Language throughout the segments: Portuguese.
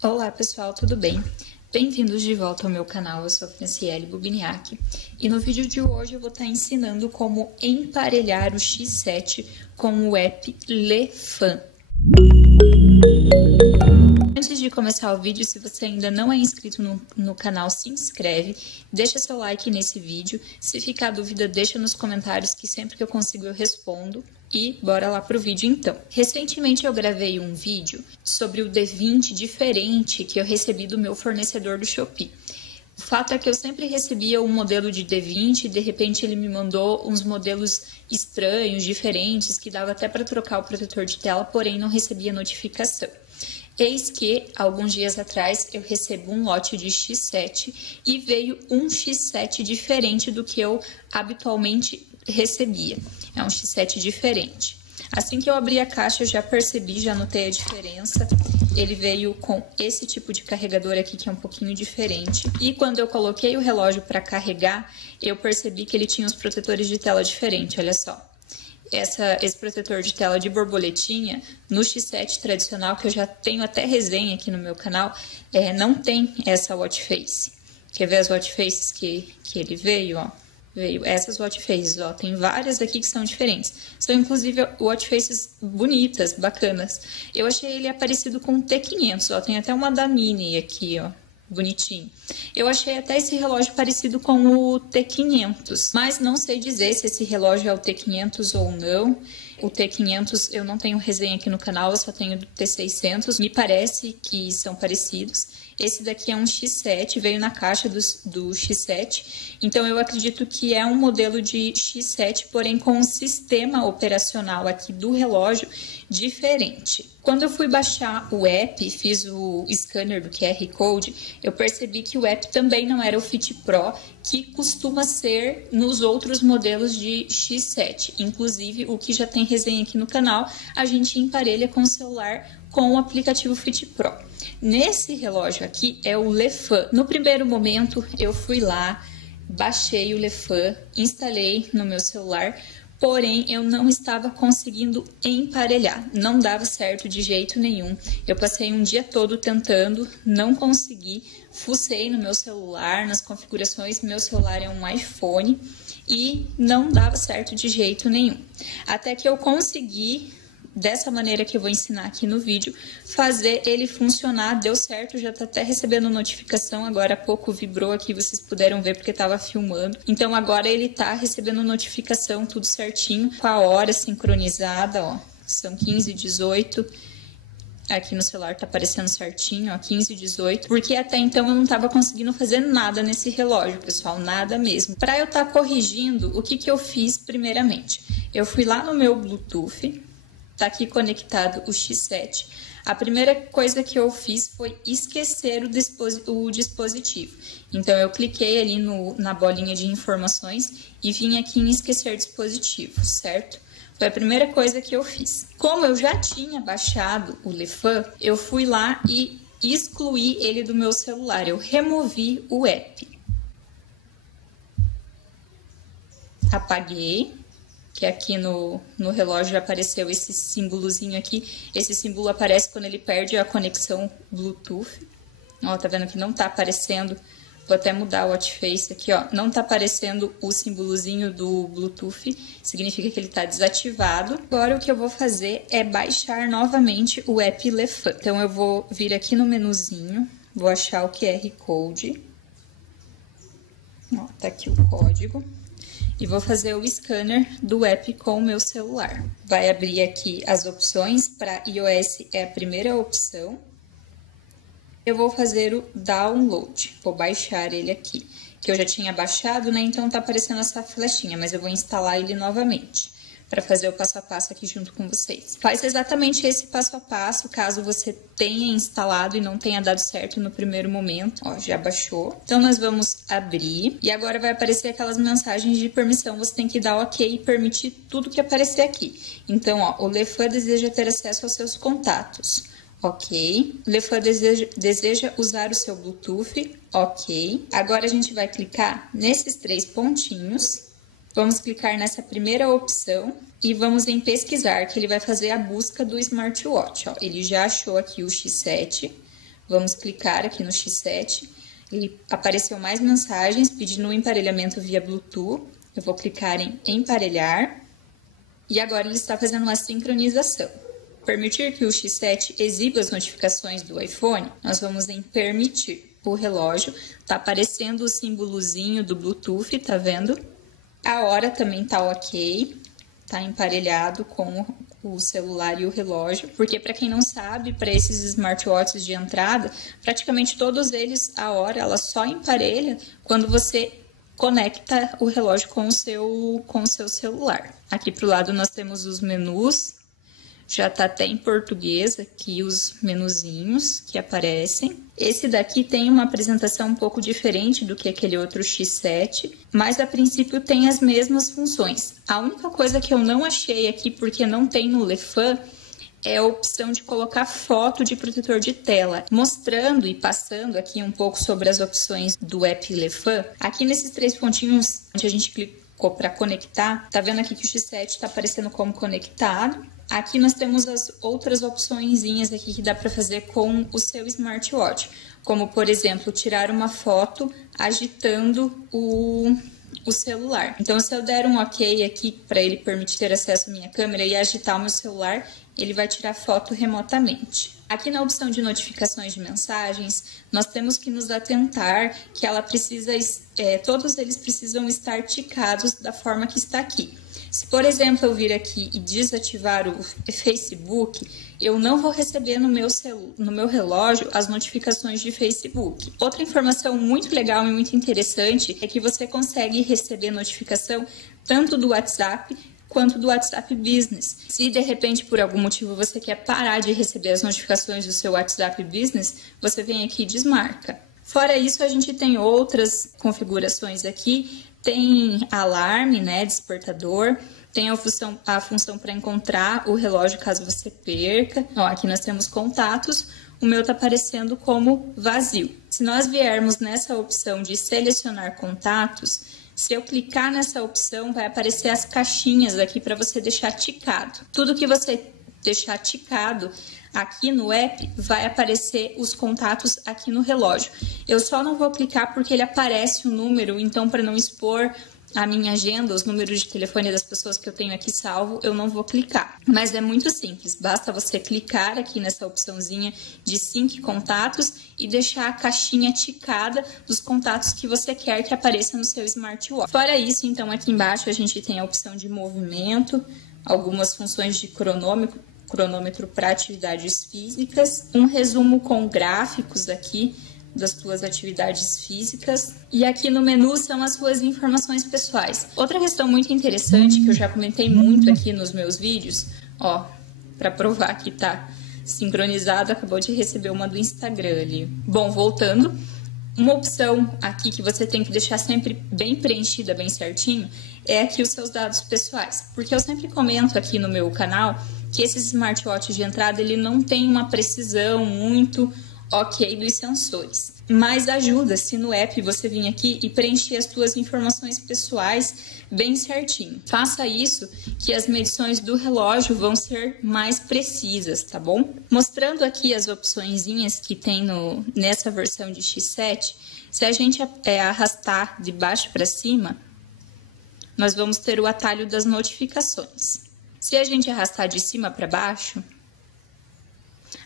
Olá pessoal, tudo bem? Bem-vindos de volta ao meu canal, eu sou a Franciele Bubniak e no vídeo de hoje eu vou estar ensinando como emparelhar o X7 com o app Lefan. Antes de começar o vídeo, se você ainda não é inscrito no canal, se inscreve, deixa seu like nesse vídeo, se ficar dúvida deixa nos comentários que sempre que eu consigo eu respondo. E bora lá pro vídeo então. Recentemente eu gravei um vídeo sobre o D20 diferente que eu recebi do meu fornecedor do Shopee. O fato é que eu sempre recebia um modelo de D20 e de repente ele me mandou uns modelos estranhos, diferentes, que dava até para trocar o protetor de tela, porém não recebia notificação. Eis que, alguns dias atrás, eu recebo um lote de X7 e veio um X7 diferente do que eu habitualmente recebia. É um X7 diferente. Assim que eu abri a caixa, eu já percebi, já notei a diferença. Ele veio com esse tipo de carregador aqui, que é um pouquinho diferente. E quando eu coloquei o relógio para carregar, eu percebi que ele tinha os protetores de tela diferentes, olha só. Esse protetor de tela de borboletinha, no X7 tradicional, que eu já tenho até resenha aqui no meu canal, não tem essa watch face. Quer ver as watch faces que ele veio, ó? Veio essas watch faces, ó, tem várias aqui que são diferentes. São inclusive watch faces bonitas, bacanas. Eu achei ele parecido com o T500, ó, tem até uma da Mini aqui, ó. Bonitinho. Eu achei até esse relógio parecido com o T500, mas não sei dizer se esse relógio é o T500 ou não. O T500 eu não tenho resenha aqui no canal, eu só tenho do T600. Me parece que são parecidos. Esse daqui é um X7, veio na caixa do X7, então eu acredito que é um modelo de X7, porém com um sistema operacional aqui do relógio diferente. Quando eu fui baixar o app, fiz o scanner do QR Code, eu percebi que o app também não era o Fit Pro, que costuma ser nos outros modelos de X7. Inclusive, o que já tem resenha aqui no canal, a gente emparelha com o celular com o aplicativo Fit Pro. Nesse relógio aqui é o Lefan. No primeiro momento, eu fui lá, baixei o Lefan, instalei no meu celular, porém eu não estava conseguindo emparelhar, não dava certo de jeito nenhum. Eu passei um dia todo tentando, não consegui, fucei no meu celular, nas configurações, meu celular é um iPhone e não dava certo de jeito nenhum. Até que eu consegui, dessa maneira que eu vou ensinar aqui no vídeo, fazer ele funcionar, deu certo, já tá até recebendo notificação, agora há pouco vibrou aqui, vocês puderam ver porque tava filmando. Então agora ele tá recebendo notificação, tudo certinho, com a hora sincronizada, ó, são 15h18. Aqui no celular tá aparecendo certinho, ó, 15h18, porque até então eu não tava conseguindo fazer nada nesse relógio, pessoal, nada mesmo. Para eu estar corrigindo, o que eu fiz primeiramente? Eu fui lá no meu Bluetooth, tá aqui conectado o X7. A primeira coisa que eu fiz foi esquecer o dispositivo. Então, eu cliquei ali na bolinha de informações e vim aqui em esquecer dispositivo, certo? Foi a primeira coisa que eu fiz. Como eu já tinha baixado o Lefan, eu fui lá e excluí ele do meu celular. Eu removi o app. Apaguei. Que aqui no relógio já apareceu esse símbolozinho aqui. Esse símbolo aparece quando ele perde a conexão Bluetooth. Ó, tá vendo que não tá aparecendo. Vou até mudar o watch face aqui, ó. Não tá aparecendo o símbolozinho do Bluetooth. Significa que ele tá desativado. Agora o que eu vou fazer é baixar novamente o app Lefan. Então eu vou vir aqui no menuzinho. Vou achar o QR Code. Ó, tá aqui o código. E vou fazer o scanner do app com o meu celular. Vai abrir aqui as opções, para iOS é a primeira opção. Eu vou fazer o download, vou baixar ele aqui, que eu já tinha baixado, né? Então tá aparecendo essa flechinha, mas eu vou instalar ele novamente, para fazer o passo a passo aqui junto com vocês. Faz exatamente esse passo a passo, caso você tenha instalado e não tenha dado certo no primeiro momento. Ó, já baixou. Então, nós vamos abrir. E agora vai aparecer aquelas mensagens de permissão. Você tem que dar OK e permitir tudo que aparecer aqui. Então, ó, o Lefan deseja ter acesso aos seus contatos. Ok. O Lefan deseja usar o seu Bluetooth. Ok. Agora, a gente vai clicar nesses 3 pontinhos. Vamos clicar nessa primeira opção e vamos em pesquisar, que ele vai fazer a busca do smartwatch. Ó. Ele já achou aqui o X7. Vamos clicar aqui no X7. Ele apareceu mais mensagens pedindo um emparelhamento via Bluetooth. Eu vou clicar em emparelhar. E agora ele está fazendo uma sincronização. Permitir que o X7 exiba as notificações do iPhone, nós vamos em permitir. O relógio está aparecendo o símbolozinho do Bluetooth, tá vendo? A hora também tá ok, tá emparelhado com o celular e o relógio, porque para quem não sabe, para esses smartwatches de entrada, praticamente todos eles, a hora ela só emparelha quando você conecta o relógio com o seu celular. Aqui pro lado nós temos os menus, já tá até em português aqui os menuzinhos que aparecem. Esse daqui tem uma apresentação um pouco diferente do que aquele outro X7, mas a princípio tem as mesmas funções. A única coisa que eu não achei aqui, porque não tem no Lefan, é a opção de colocar foto de protetor de tela. Mostrando e passando aqui um pouco sobre as opções do app Lefan, aqui nesses 3 pontinhos onde a gente clicou para conectar, tá vendo aqui que o X7 está aparecendo como conectado. Aqui nós temos as outras opçõezinhas aqui que dá para fazer com o seu smartwatch, como por exemplo, tirar uma foto agitando o celular. Então, se eu der um ok aqui para ele permitir ter acesso à minha câmera e agitar o meu celular, ele vai tirar foto remotamente. Aqui na opção de notificações de mensagens, nós temos que nos atentar que ela precisa, todos eles precisam estar ticados da forma que está aqui. Se, por exemplo, eu vir aqui e desativar o Facebook, eu não vou receber no meu relógio as notificações de Facebook. Outra informação muito legal e muito interessante é que você consegue receber notificação tanto do WhatsApp quanto do WhatsApp Business. Se de repente por algum motivo você quer parar de receber as notificações do seu WhatsApp Business, você vem aqui e desmarca. Fora isso, a gente tem outras configurações aqui. Tem alarme, né, despertador, tem a função para encontrar o relógio caso você perca. Ó, aqui nós temos contatos, o meu está aparecendo como vazio. Se nós viermos nessa opção de selecionar contatos, se eu clicar nessa opção, vai aparecer as caixinhas aqui para você deixar ticado. Tudo que você deixar ticado aqui no app, vai aparecer os contatos aqui no relógio. Eu só não vou clicar porque ele aparece o número, então para não expor a minha agenda, os números de telefone das pessoas que eu tenho aqui salvo, eu não vou clicar. Mas é muito simples, basta você clicar aqui nessa opçãozinha de sync contatos e deixar a caixinha ticada dos contatos que você quer que apareça no seu smartwatch. Fora isso, então aqui embaixo a gente tem a opção de movimento, algumas funções de cronômetro para atividades físicas, um resumo com gráficos aqui das tuas atividades físicas, e aqui no menu são as suas informações pessoais. Outra questão muito interessante que eu já comentei muito aqui nos meus vídeos, ó, para provar que tá sincronizado, acabou de receber uma do Instagram ali. Bom, voltando, uma opção aqui que você tem que deixar sempre bem preenchida, bem certinho, é aqui os seus dados pessoais, porque eu sempre comento aqui no meu canal que esses smartwatches de entrada ele não tem uma precisão muito ok dos sensores, mas ajuda se no app você vir aqui e preencher as suas informações pessoais bem certinho. Faça isso que as medições do relógio vão ser mais precisas, tá bom? Mostrando aqui as opçõezinhas que tem nessa versão de X7, se a gente arrastar de baixo para cima, nós vamos ter o atalho das notificações. Se a gente arrastar de cima para baixo,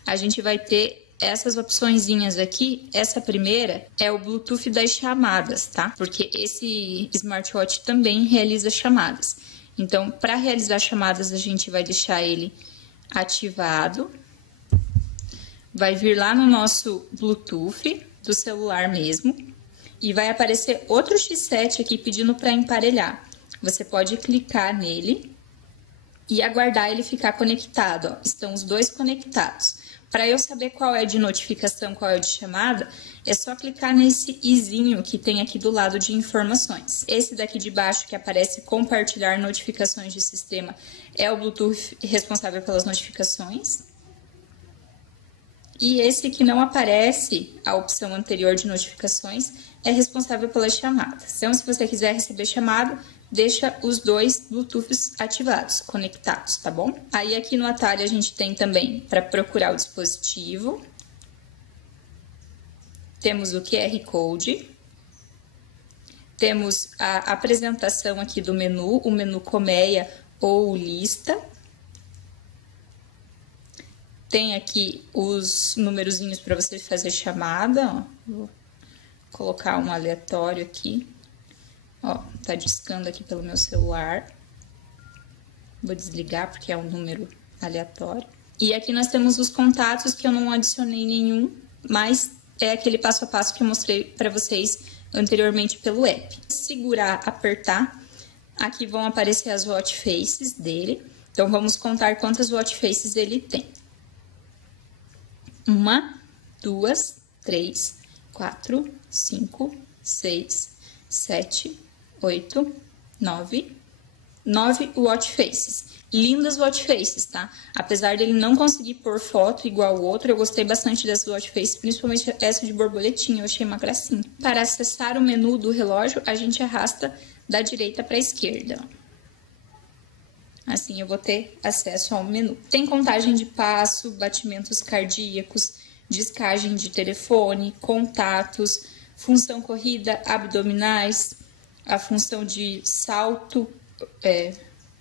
a gente vai ter essas opçõezinhas aqui. Essa primeira é o Bluetooth das chamadas, tá? Porque esse smartwatch também realiza chamadas. Então, para realizar chamadas, a gente vai deixar ele ativado. Vai vir lá no nosso Bluetooth do celular mesmo. E vai aparecer outro X7 aqui pedindo para emparelhar. Você pode clicar nele e aguardar ele ficar conectado, ó. Estão os dois conectados. Para eu saber qual é de notificação, qual é de chamada, é só clicar nesse izinho que tem aqui do lado de informações. Esse daqui de baixo que aparece compartilhar notificações de sistema é o Bluetooth responsável pelas notificações. E esse que não aparece, a opção anterior de notificações, é responsável pelas chamadas. Então, se você quiser receber chamada, deixa os dois Bluetooths ativados, conectados, tá bom? Aí aqui no atalho a gente tem também para procurar o dispositivo. Temos o QR Code. Temos a apresentação aqui do menu, o menu colmeia ou lista. Tem aqui os numerozinhos para você fazer chamada, ó. Vou colocar um aleatório aqui. Ó, tá discando aqui pelo meu celular. Vou desligar porque é um número aleatório. E aqui nós temos os contatos que eu não adicionei nenhum, mas é aquele passo a passo que eu mostrei para vocês anteriormente pelo app. Segurar, apertar, aqui vão aparecer as watch faces dele. Então, vamos contar quantas watch faces ele tem. 1, 2, 3, 4, 5, 6, 7, 8, 9. 9 watch faces. Lindas watch faces, tá? Apesar dele não conseguir pôr foto igual o outro, eu gostei bastante dessa watch face, principalmente essa de borboletinha, eu achei uma gracinha. Para acessar o menu do relógio, a gente arrasta da direita para a esquerda. Assim eu vou ter acesso ao menu. Tem contagem de passo, batimentos cardíacos, discagem de telefone, contatos, função corrida, abdominais, a função de salto,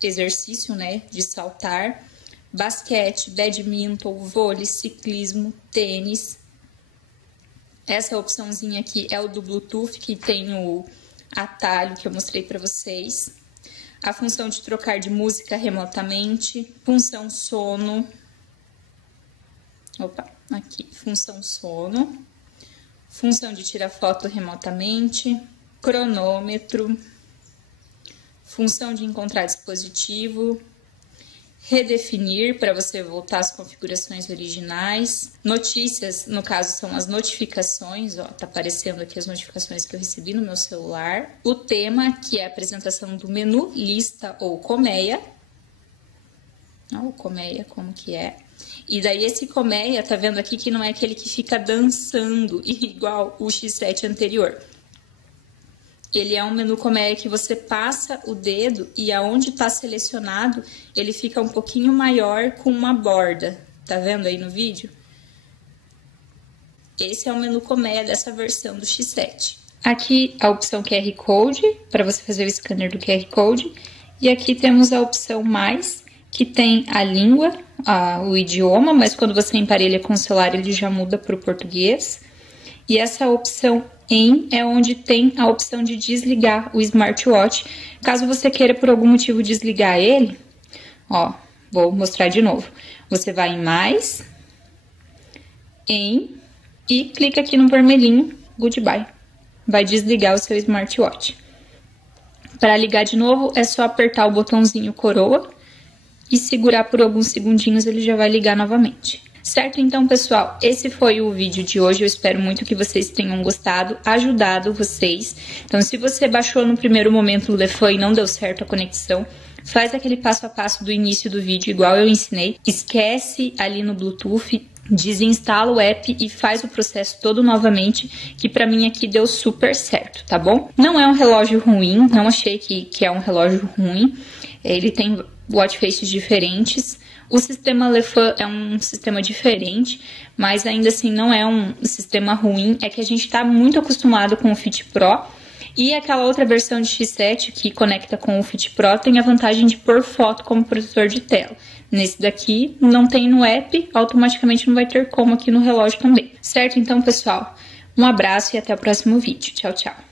exercício, né, de saltar, basquete, badminton, vôlei, ciclismo, tênis. Essa opçãozinha aqui é o do Bluetooth, que tem o atalho que eu mostrei para vocês. A função de trocar de música remotamente, função sono. Opa, aqui, função sono. Função de tirar foto remotamente, cronômetro. Função de encontrar dispositivo, redefinir para você voltar às configurações originais, notícias, no caso são as notificações, ó, tá aparecendo aqui as notificações que eu recebi no meu celular, o tema, que é a apresentação do menu, lista ou colmeia, ó, o colmeia como que é, e daí esse colmeia, tá vendo aqui que não é aquele que fica dançando, igual o X7 anterior. Ele é um menu colmeia que você passa o dedo e aonde está selecionado, ele fica um pouquinho maior com uma borda. Tá vendo aí no vídeo? Esse é o menu colmeia dessa versão do X7. Aqui a opção QR Code, para você fazer o scanner do QR Code. E aqui temos a opção mais, que tem a língua, o idioma, mas quando você emparelha com o celular ele já muda para o português. E essa opção em é onde tem a opção de desligar o smartwatch. Caso você queira por algum motivo desligar ele, ó, vou mostrar de novo. Você vai em mais, em e clica aqui no vermelhinho, goodbye. Vai desligar o seu smartwatch. Para ligar de novo é só apertar o botãozinho coroa e segurar por alguns segundinhos, ele já vai ligar novamente. Certo? Então, pessoal, esse foi o vídeo de hoje. Eu espero muito que vocês tenham gostado, ajudado vocês. Então, se você baixou no primeiro momento o Lefan e não deu certo a conexão, faz aquele passo a passo do início do vídeo, igual eu ensinei. Esquece ali no Bluetooth, desinstala o app e faz o processo todo novamente, que pra mim aqui deu super certo, tá bom? Não é um relógio ruim, não achei que é um relógio ruim. Ele tem watch faces diferentes. O sistema Lefan é um sistema diferente, mas ainda assim não é um sistema ruim. É que a gente está muito acostumado com o Fit Pro. E aquela outra versão de X7 que conecta com o Fit Pro tem a vantagem de pôr foto como protetor de tela. Nesse daqui não tem no app, automaticamente não vai ter como aqui no relógio também. Certo? Então, pessoal, um abraço e até o próximo vídeo. Tchau, tchau.